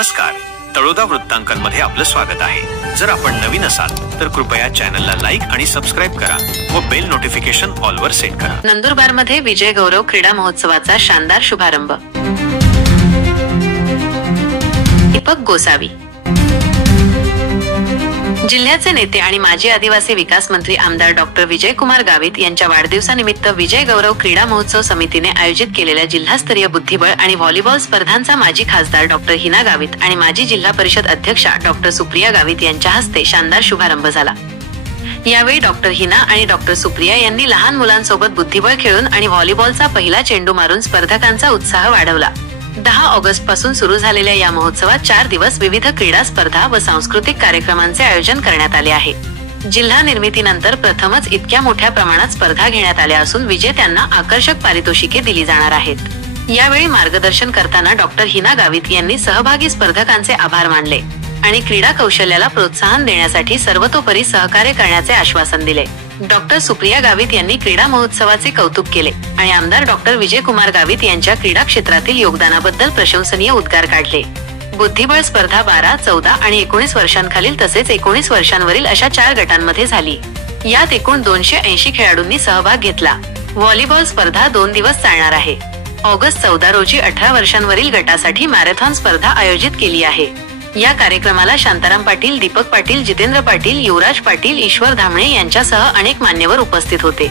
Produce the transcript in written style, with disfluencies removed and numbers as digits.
नमस्कार, तळोदा वृत्तांकनमध्ये आपलं स्वागत आहे। जर आपण नवीन असाल तर कृपया चॅनलला लाईक आणि सबस्क्राइब करा व बेल नोटिफिकेशन ऑल वर सेट करा। नंदुरबारमध्ये विजय गौरव क्रीडा महोत्सवाचा शानदार शुभारंभ। दीपक गोसावी। जिल्ह्याचे नेते आणि माजी आदिवासी विकास मंत्री आमदार डॉक्टर विजयकुमार गावित यांच्या वाढदिवसानिमित्त विजय गौरव क्रीडा महोत्सव समितीने आयोजित केलेल्या जिल्हास्तरीय बुद्धिबळ आणि व्हॉलीबॉल स्पर्धांचा माजी खासदार डॉक्टर हिना गावित आणि माजी जिल्हा परिषद अध्यक्षा डॉक्टर सुप्रिया गावित यांच्या हस्ते शानदार शुभारंभ झाला। यावेळी डॉक्टर हिना आणि डॉक्टर सुप्रिया यांनी लहान मुलांसोबत बुद्धिबळ खेळून आणि व्हॉलीबॉलचा पहिला चेंडू मारून स्पर्धकांचा उत्साह वाढवला। 10 ऑगस्ट पासून सुरू झालेल्या या महोत्सवात 4 दिवस विविध क्रीडा स्पर्धा व सांस्कृतिक कार्यक्रमांचे आयोजन करण्यात आले आहे। जिल्हा निर्मितीनंतर प्रथमच इतक्या मोठ्या प्रमाणात स्पर्धा घेण्यात आल्या असून विजेत्यांना आकर्षक पारितोषिके दिली जाणार आहेत। यावेळी मार्गदर्शन करताना डॉक्टर हिना गावित यांनी सहभागी स्पर्धकांचे आभार मानले आणि क्रीडा कौशल्याला प्रोत्साहन देण्यासाठी सर्वतोपरी सहकार्य करण्याचे आश्वासन दिले। डॉक्टर सुप्रिया गावित यांनी क्रीडा महोत्सवाचे कौतुक केले आणि आमदार डॉक्टर विजयकुमार गावित यांच्या क्रीडा क्षेत्रातील योगदानाबद्दल प्रशंसनीय उद्गार काढले। बुद्धिबळ स्पर्धा 12, 14 आणि 19 वर्षांखालील तसेच 19 वर्षांवरील अशा 4 गटांमध्ये झाली। यात एकूण 280 खेळाडूंनी सहभाग घेतला। व्हॉलीबॉल स्पर्धा 2 दिवस चालणार आहे। ऑगस्ट 14 रोजी 18 वर्षांवरील गटासाठी मॅरेथॉन स्पर्धा आयोजित केली आहे। या कार्यक्रमाला शांताराम पाटील, दीपक पाटील, जितेंद्र पाटील, युवराज पाटील, ईश्वर धामणे यांच्यासह अनेक मान्यवर उपस्थित होते।